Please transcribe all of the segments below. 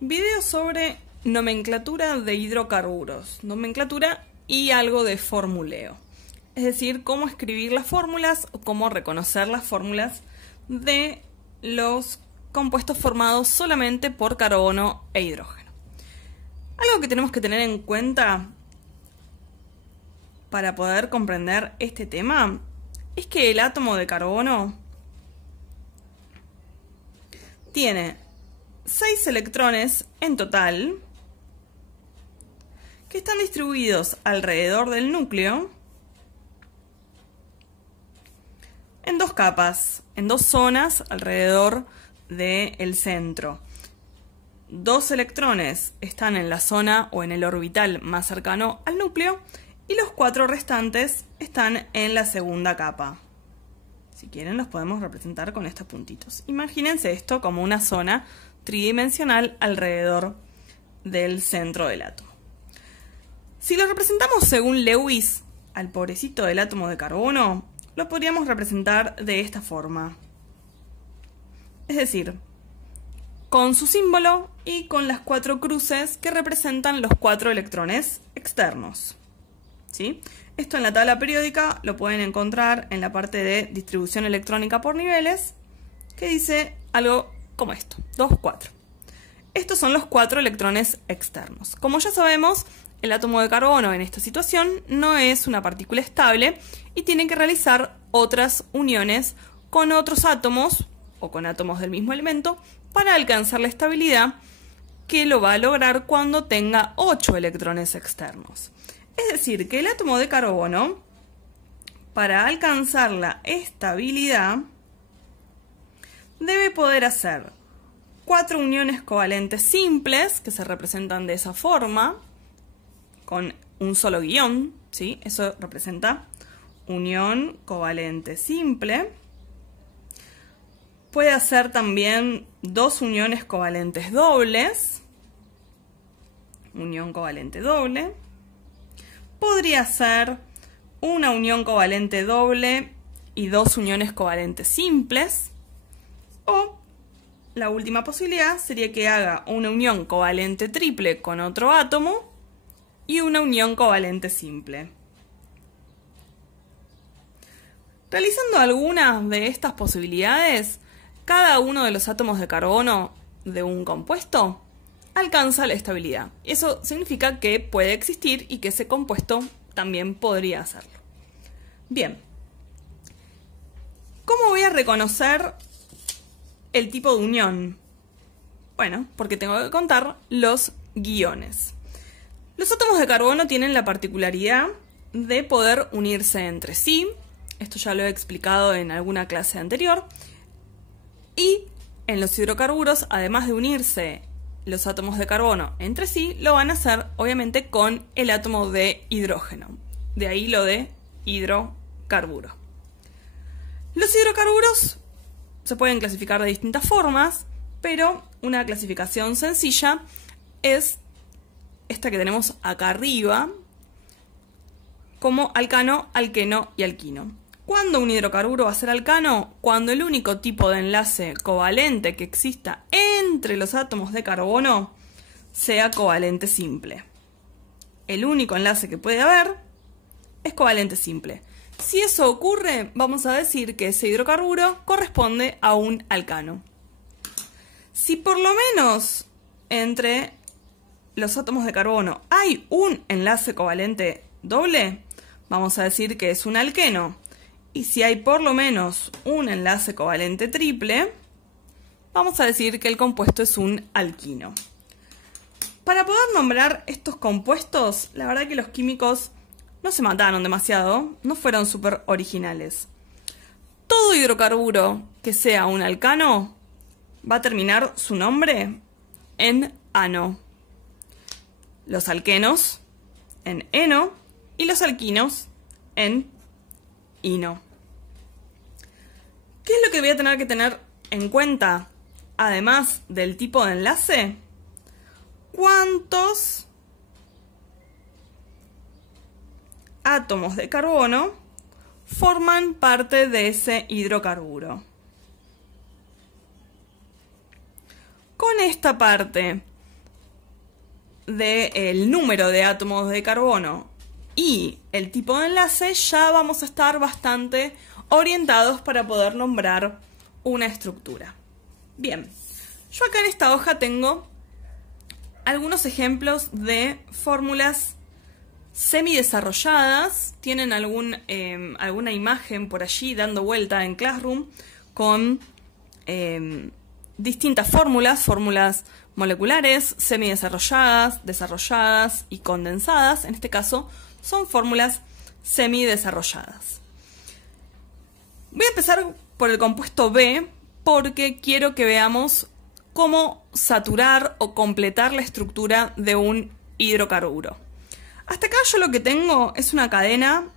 Video sobre nomenclatura de hidrocarburos, nomenclatura y algo de formuleo. Es decir, cómo escribir las fórmulas o cómo reconocer las fórmulas de los compuestos formados solamente por carbono e hidrógeno. Algo que tenemos que tener en cuenta para poder comprender este tema es que el átomo de carbono tiene 6 electrones en total que están distribuidos alrededor del núcleo en dos capas, en dos zonas alrededor del centro. 2 electrones están en la zona o en el orbital más cercano al núcleo y los 4 restantes están en la segunda capa. Si quieren los podemos representar con estos puntitos. Imagínense esto como una zona tridimensional alrededor del centro del átomo. Si lo representamos según Lewis, al pobrecito del átomo de carbono, lo podríamos representar de esta forma. Es decir, con su símbolo y con las 4 cruces que representan los 4 electrones externos. ¿Sí? Esto en la tabla periódica lo pueden encontrar en la parte de distribución electrónica por niveles, que dice algo como esto, 2, 4. Estos son los 4 electrones externos. Como ya sabemos, el átomo de carbono en esta situación no es una partícula estable y tiene que realizar otras uniones con otros átomos o con átomos del mismo elemento para alcanzar la estabilidad que lo va a lograr cuando tenga 8 electrones externos. Es decir, que el átomo de carbono, para alcanzar la estabilidad, debe poder hacer 4 uniones covalentes simples, que se representan de esa forma, con un solo guión, ¿sí? Eso representa unión covalente simple. Puede hacer también 2 uniones covalentes dobles, unión covalente doble. Podría ser una unión covalente doble y 2 uniones covalentes simples. O la última posibilidad sería que haga una unión covalente triple con otro átomo y una unión covalente simple. Realizando algunas de estas posibilidades, cada uno de los átomos de carbono de un compuesto alcanza la estabilidad. Eso significa que puede existir y que ese compuesto también podría hacerlo. Bien, ¿cómo voy a reconocer el tipo de unión? Bueno, porque tengo que contar los guiones. Los átomos de carbono tienen la particularidad de poder unirse entre sí. Esto ya lo he explicado en alguna clase anterior. Y en los hidrocarburos, además de unirse los átomos de carbono entre sí, lo van a hacer obviamente con el átomo de hidrógeno. De ahí lo de hidrocarburo. Los hidrocarburos se pueden clasificar de distintas formas, pero una clasificación sencilla es esta que tenemos acá arriba, como alcano, alqueno y alquino. ¿Cuándo un hidrocarburo va a ser alcano? Cuando el único tipo de enlace covalente que exista entre los átomos de carbono sea covalente simple. El único enlace que puede haber es covalente simple. Si eso ocurre, vamos a decir que ese hidrocarburo corresponde a un alcano. Si por lo menos entre los átomos de carbono hay un enlace covalente doble, vamos a decir que es un alqueno. Y si hay por lo menos un enlace covalente triple, vamos a decir que el compuesto es un alquino. Para poder nombrar estos compuestos, la verdad que los químicos no se mataron demasiado, no fueron súper originales. Todo hidrocarburo que sea un alcano va a terminar su nombre en ano. Los alquenos en eno y los alquinos en ino. ¿Qué es lo que voy a tener que tener en cuenta, además del tipo de enlace? ¿Cuántos átomos de carbono forman parte de ese hidrocarburo? Con esta parte del número de átomos de carbono y el tipo de enlace, ya vamos a estar bastante orientados para poder nombrar una estructura. Bien, yo acá en esta hoja tengo algunos ejemplos de fórmulas semidesarrolladas. Tienen alguna imagen por allí dando vuelta en Classroom con distintas fórmulas moleculares, semidesarrolladas, desarrolladas y condensadas. En este caso son fórmulas semidesarrolladas. Voy a empezar por el compuesto B porque quiero que veamos cómo saturar o completar la estructura de un hidrocarburo. Hasta acá yo lo que tengo es una cadena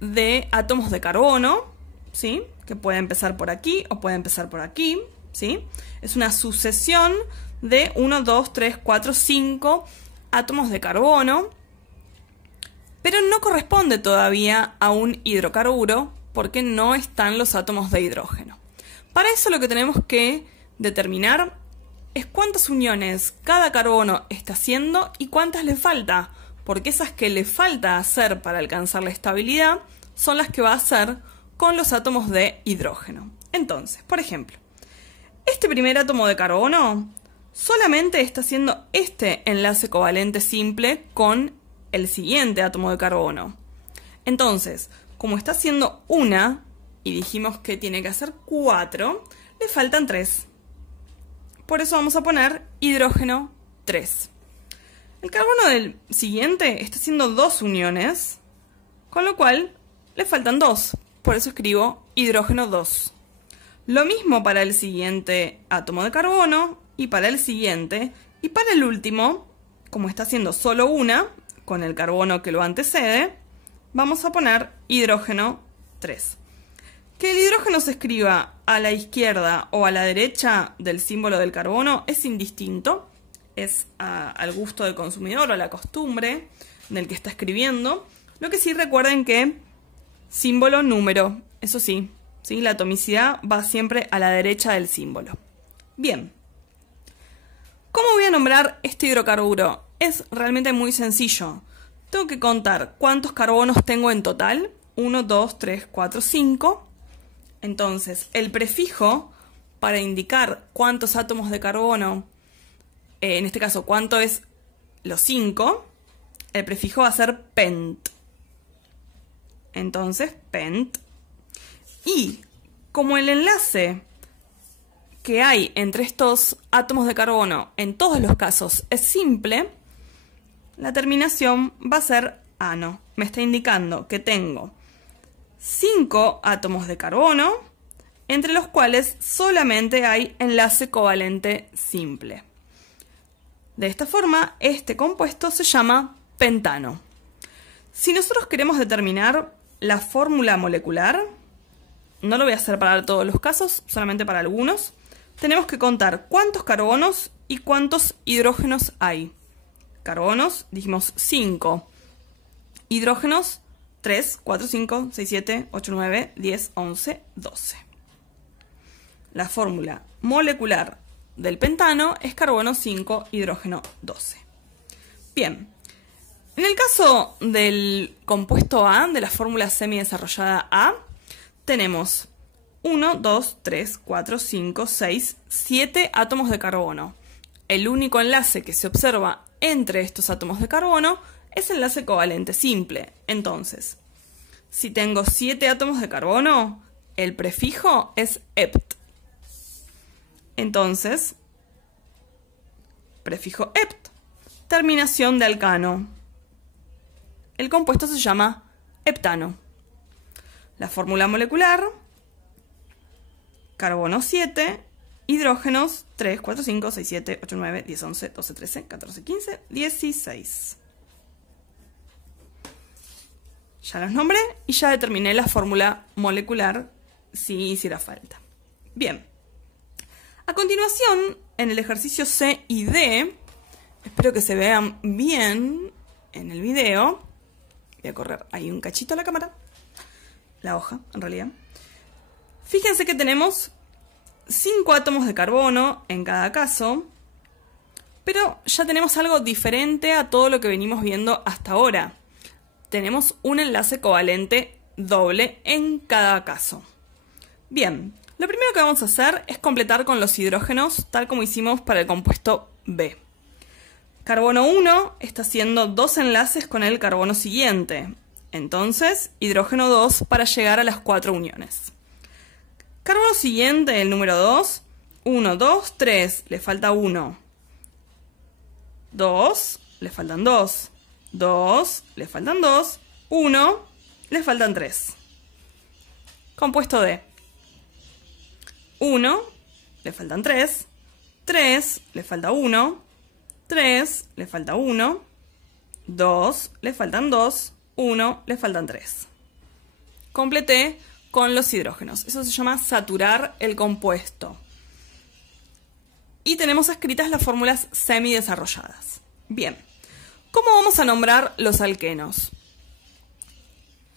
de átomos de carbono, ¿sí? Que puede empezar por aquí o puede empezar por aquí, ¿sí? Es una sucesión de 1, 2, 3, 4, 5 átomos de carbono, pero no corresponde todavía a un hidrocarburo porque no están los átomos de hidrógeno. Para eso lo que tenemos que determinar es cuántas uniones cada carbono está haciendo y cuántas le falta, porque esas que le falta hacer para alcanzar la estabilidad son las que va a hacer con los átomos de hidrógeno. Entonces, por ejemplo, este primer átomo de carbono solamente está haciendo este enlace covalente simple con el siguiente átomo de carbono. Entonces, como está haciendo una, y dijimos que tiene que hacer 4, le faltan 3. Por eso vamos a poner hidrógeno 3. El carbono del siguiente está haciendo 2 uniones, con lo cual le faltan 2. Por eso escribo hidrógeno 2. Lo mismo para el siguiente átomo de carbono, y para el siguiente, y para el último, como está haciendo solo una, con el carbono que lo antecede, vamos a poner hidrógeno 3. Que el hidrógeno se escriba a la izquierda o a la derecha del símbolo del carbono es indistinto, es al gusto del consumidor o a la costumbre del que está escribiendo. Lo que sí, recuerden que símbolo, número, eso sí, ¿sí? La atomicidad va siempre a la derecha del símbolo. Bien, ¿cómo voy a nombrar este hidrocarburo? Es realmente muy sencillo. Tengo que contar cuántos carbonos tengo en total. 1, 2, 3, 4, 5. Entonces, el prefijo para indicar cuántos átomos de carbono, en este caso cuánto es los 5, el prefijo va a ser pent. Entonces, pent. Y como el enlace que hay entre estos átomos de carbono en todos los casos es simple, la terminación va a ser ano. Me está indicando que tengo 5 átomos de carbono, entre los cuales solamente hay enlace covalente simple. De esta forma, este compuesto se llama pentano. Si nosotros queremos determinar la fórmula molecular, no lo voy a hacer para todos los casos, solamente para algunos, tenemos que contar cuántos carbonos y cuántos hidrógenos hay. Carbonos, dijimos 5. Hidrógenos, 3, 4, 5, 6, 7, 8, 9, 10, 11, 12. La fórmula molecular del pentano es carbono 5, hidrógeno 12. Bien, en el caso del compuesto A, de la fórmula semidesarrollada A, tenemos 1, 2, 3, 4, 5, 6, 7 átomos de carbono. El único enlace que se observa entre estos átomos de carbono es el enlace covalente simple. Entonces, si tengo 7 átomos de carbono, el prefijo es ept. Entonces, prefijo ept, terminación de alcano. El compuesto se llama heptano. La fórmula molecular, carbono 7, hidrógenos 3, 4, 5, 6, 7, 8, 9, 10, 11, 12, 13, 14, 15, 16. Ya los nombré y ya determiné la fórmula molecular si hiciera falta. Bien. A continuación, en el ejercicio C y D, espero que se vean bien en el video. Voy a correr ahí un cachito a la cámara. La hoja, en realidad. Fíjense que tenemos 5 átomos de carbono en cada caso, Pero ya tenemos algo diferente a todo lo que venimos viendo hasta ahora. Tenemos un enlace covalente doble en cada caso. Bien, lo primero que vamos a hacer es completar con los hidrógenos, tal como hicimos para el compuesto B. Carbono 1 está haciendo 2 enlaces con el carbono siguiente. Entonces, hidrógeno 2 para llegar a las 4 uniones. Carbono siguiente, el número 2, 1, 2, 3, le falta 1. 2, le faltan 2. 2, le faltan 2. 1, le faltan 3. Compuesto D. 1, le faltan 3. 3, le falta 1. 3, le falta 1. 2, le faltan 2. 1, le faltan 3. Completé con los hidrógenos. Eso se llama saturar el compuesto. Y tenemos escritas las fórmulas semidesarrolladas. Bien, ¿cómo vamos a nombrar los alquenos?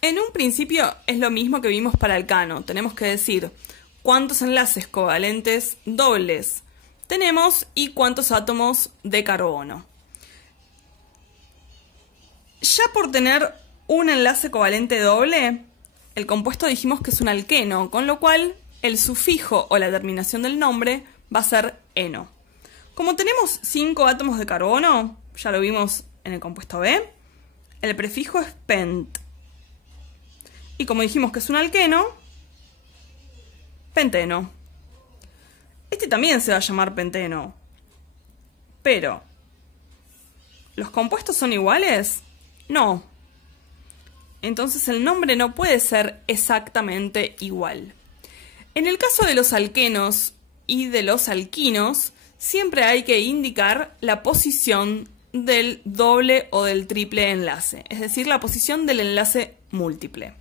En un principio es lo mismo que vimos para alcano. Tenemos que decir cuántos enlaces covalentes dobles tenemos y cuántos átomos de carbono. Ya por tener un enlace covalente doble, el compuesto dijimos que es un alqueno, con lo cual el sufijo o la terminación del nombre va a ser eno. Como tenemos 5 átomos de carbono, ya lo vimos en el compuesto B, el prefijo es pent. Y como dijimos que es un alqueno, penteno. Este también se va a llamar penteno. Pero, ¿los compuestos son iguales? No. Entonces el nombre no puede ser exactamente igual. En el caso de los alquenos y de los alquinos, siempre hay que indicar la posición del doble o del triple enlace, es decir, la posición del enlace múltiple.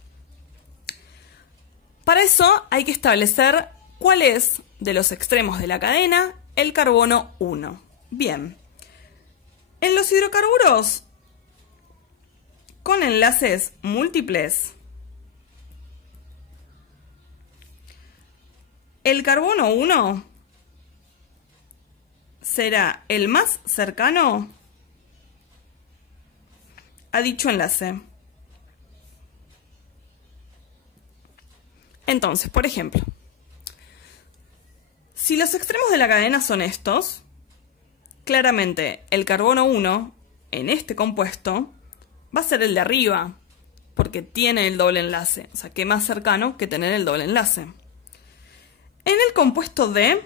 Para eso hay que establecer cuál es, de los extremos de la cadena, el carbono 1. Bien, en los hidrocarburos con enlaces múltiples, el carbono 1 será el más cercano a dicho enlace. Entonces, por ejemplo, si los extremos de la cadena son estos, claramente el carbono 1 en este compuesto va a ser el de arriba, porque tiene el doble enlace. O sea, que más cercano que tener el doble enlace. En el compuesto D,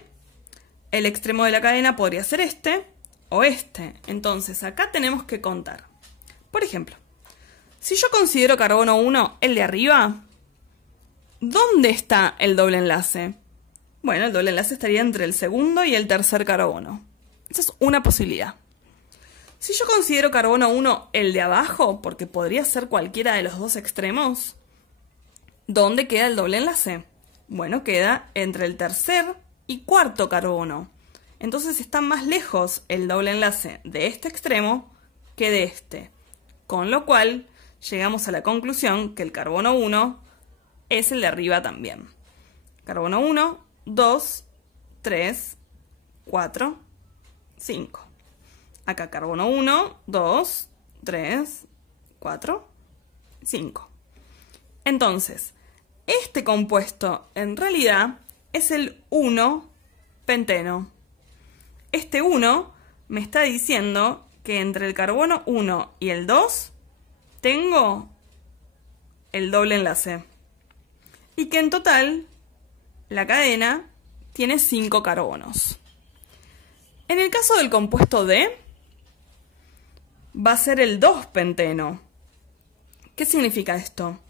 el extremo de la cadena podría ser este o este. Entonces, acá tenemos que contar. Por ejemplo, si yo considero carbono 1 el de arriba, ¿dónde está el doble enlace? Bueno, el doble enlace estaría entre el segundo y el tercer carbono. Esa es una posibilidad. Si yo considero carbono 1 el de abajo, porque podría ser cualquiera de los dos extremos, ¿dónde queda el doble enlace? Bueno, queda entre el tercer y cuarto carbono. Entonces está más lejos el doble enlace de este extremo que de este. Con lo cual, llegamos a la conclusión que el carbono 1 es el de arriba también. Carbono 1, 2, 3, 4, 5. Acá carbono 1, 2, 3, 4, 5. Entonces, este compuesto en realidad es el 1-penteno. Este 1 me está diciendo que entre el carbono 1 y el 2 tengo el doble enlace. Y que en total la cadena tiene 5 carbonos. En el caso del compuesto D, va a ser el 2-penteno. ¿Qué significa esto?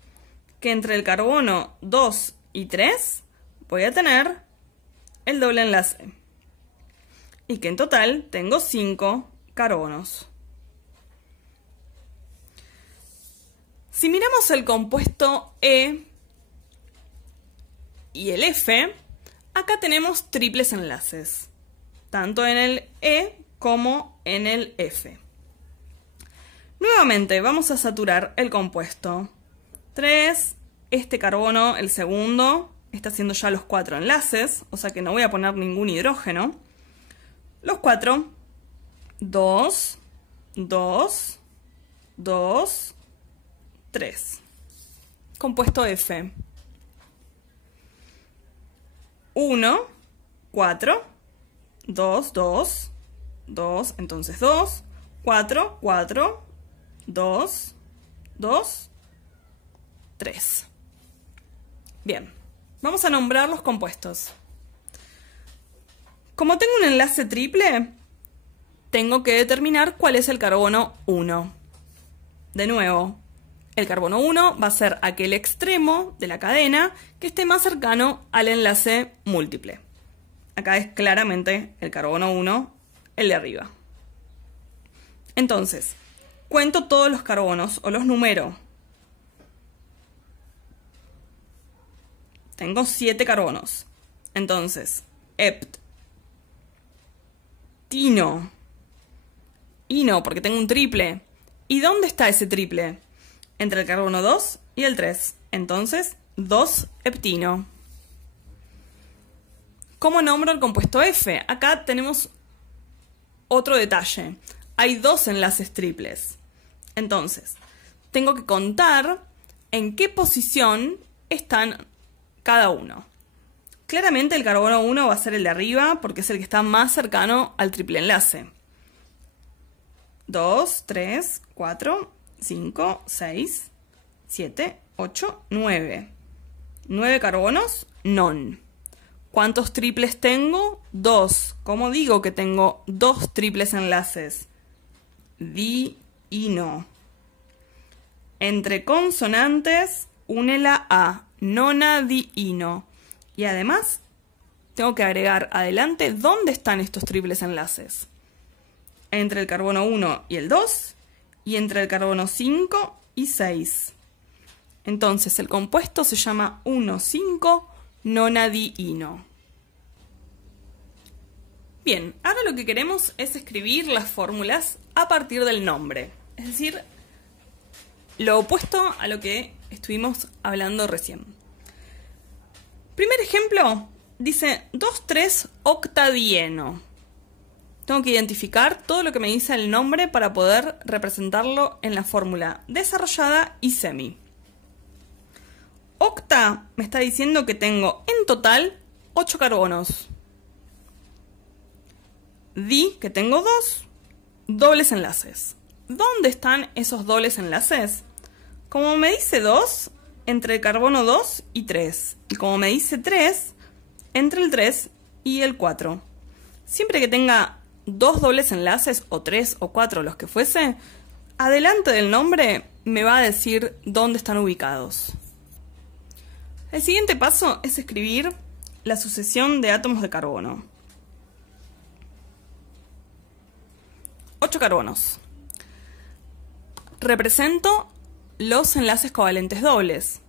Que entre el carbono 2 y 3 voy a tener el doble enlace. Y que en total tengo 5 carbonos. Si miramos el compuesto E y el F, acá tenemos triples enlaces, tanto en el E como en el F. Nuevamente vamos a saturar el compuesto. 3, este carbono, el segundo, está haciendo ya los 4 enlaces, o sea que no voy a poner ningún hidrógeno. Los 4, 2, 2, 2, 3. Compuesto F. 1, 4, 2, 2, 2, entonces 2, 4, 4, 2, 2, 3. Bien, vamos a nombrar los compuestos. Como tengo un enlace triple, tengo que determinar cuál es el carbono 1. De nuevo, el carbono 1 va a ser aquel extremo de la cadena que esté más cercano al enlace múltiple. Acá es claramente el carbono 1, el de arriba. Entonces, cuento todos los carbonos o los numero. Tengo 7 carbonos. Entonces, hept, tino, ino, porque tengo un triple. ¿Y dónde está ese triple? Entre el carbono 2 y el 3. Entonces, 2-heptino. ¿Cómo nombro el compuesto F? Acá tenemos otro detalle. Hay 2 enlaces triples. Entonces, tengo que contar en qué posición están cada uno. Claramente el carbono 1 va a ser el de arriba porque es el que está más cercano al triple enlace. 2, 3, 4, 5, 6, 7, 8, 9. 9 carbonos, non. ¿Cuántos triples tengo? 2. ¿Cómo digo que tengo 2 triples enlaces? Di y no. Entre consonantes, une la A. Nona, di y no. Y además, tengo que agregar adelante dónde están estos triples enlaces. Entre el carbono 1 y el 2, y entre el carbono 5 y 6. Entonces, el compuesto se llama 1,5-nonadiino. Bien, ahora lo que queremos es escribir las fórmulas a partir del nombre. Es decir, lo opuesto a lo que estuvimos hablando recién. Primer ejemplo, dice 2,3-octadieno. Tengo que identificar todo lo que me dice el nombre para poder representarlo en la fórmula desarrollada y semi. Octa me está diciendo que tengo en total 8 carbonos. Di que tengo 2 dobles enlaces. ¿Dónde están esos dobles enlaces? Como me dice 2, entre el carbono 2 y 3. Y como me dice 3, entre el 3 y el 4. Siempre que tenga 2 dobles enlaces, o 3 o 4, los que fuese, adelante del nombre me va a decir dónde están ubicados. El siguiente paso es escribir la sucesión de átomos de carbono. 8 carbonos. Represento los enlaces covalentes dobles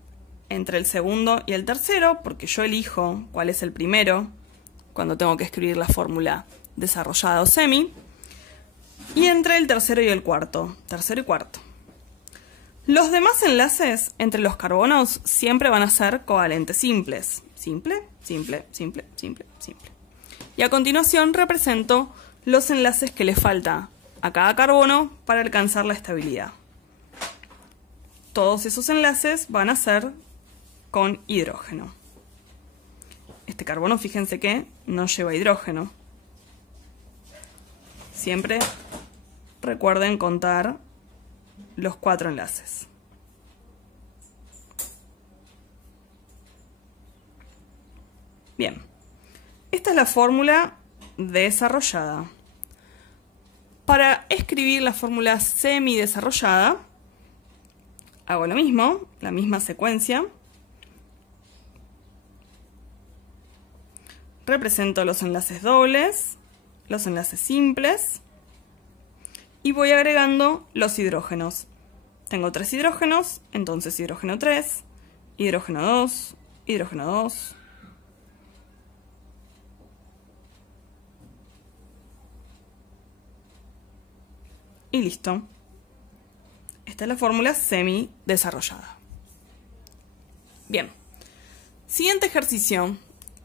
entre el segundo y el tercero, porque yo elijo cuál es el primero cuando tengo que escribir la fórmula desarrollada o semi, y entre el tercero y el cuarto, tercero y cuarto. Los demás enlaces entre los carbonos siempre van a ser covalentes simples. Simple, simple, simple, simple, simple. Y a continuación represento los enlaces que le falta a cada carbono para alcanzar la estabilidad. Todos esos enlaces van a ser con hidrógeno. Este carbono, fíjense que no lleva hidrógeno. Siempre recuerden contar los 4 enlaces. Bien, esta es la fórmula desarrollada. Para escribir la fórmula semidesarrollada, hago lo mismo, la misma secuencia. Represento los enlaces dobles, los enlaces simples y voy agregando los hidrógenos. Tengo 3 hidrógenos, entonces hidrógeno 3, hidrógeno 2, hidrógeno 2. Y listo. Esta es la fórmula semi-desarrollada. Bien. Siguiente ejercicio.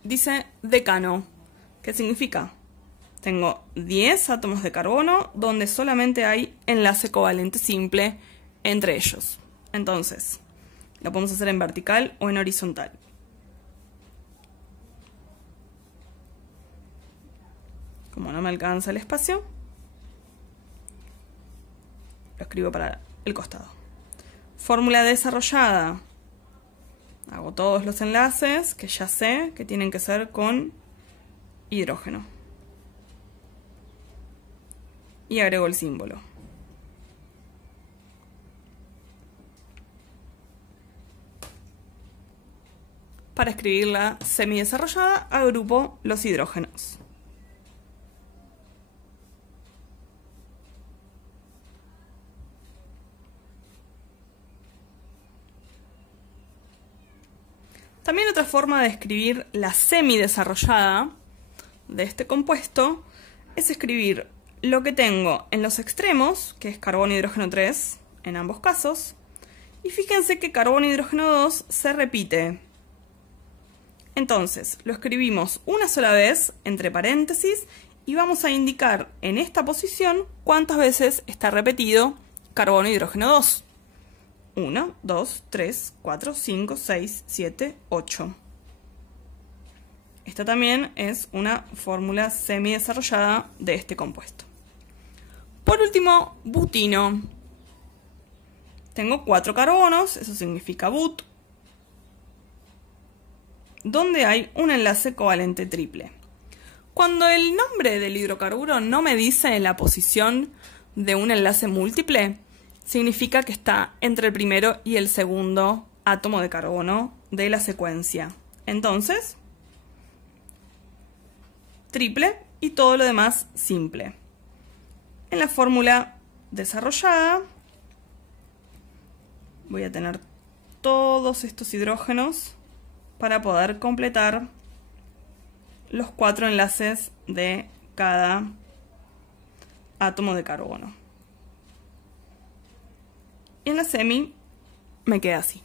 Dice decano. ¿Qué significa? Tengo 10 átomos de carbono donde solamente hay enlace covalente simple entre ellos. Entonces, lo podemos hacer en vertical o en horizontal. Como no me alcanza el espacio, lo escribo para el costado. Fórmula desarrollada. Hago todos los enlaces que ya sé que tienen que ser con hidrógeno. Y agrego el símbolo. Para escribir la semidesarrollada, agrupo los hidrógenos. También otra forma de escribir la semidesarrollada de este compuesto es escribir lo que tengo en los extremos, que es carbono e hidrógeno 3 en ambos casos, y fíjense que carbono e hidrógeno 2 se repite. Entonces, lo escribimos una sola vez entre paréntesis y vamos a indicar en esta posición cuántas veces está repetido carbono e hidrógeno 2. 1, 2, 3, 4, 5, 6, 7, 8. Esta también es una fórmula semidesarrollada de este compuesto. Por último, butino. Tengo 4 carbonos, eso significa but, donde hay un enlace covalente triple. Cuando el nombre del hidrocarburo no me dice la posición de un enlace múltiple, significa que está entre el primero y el segundo átomo de carbono de la secuencia. Entonces, triple y todo lo demás simple. En la fórmula desarrollada voy a tener todos estos hidrógenos para poder completar los 4 enlaces de cada átomo de carbono. Y en la semi me queda así.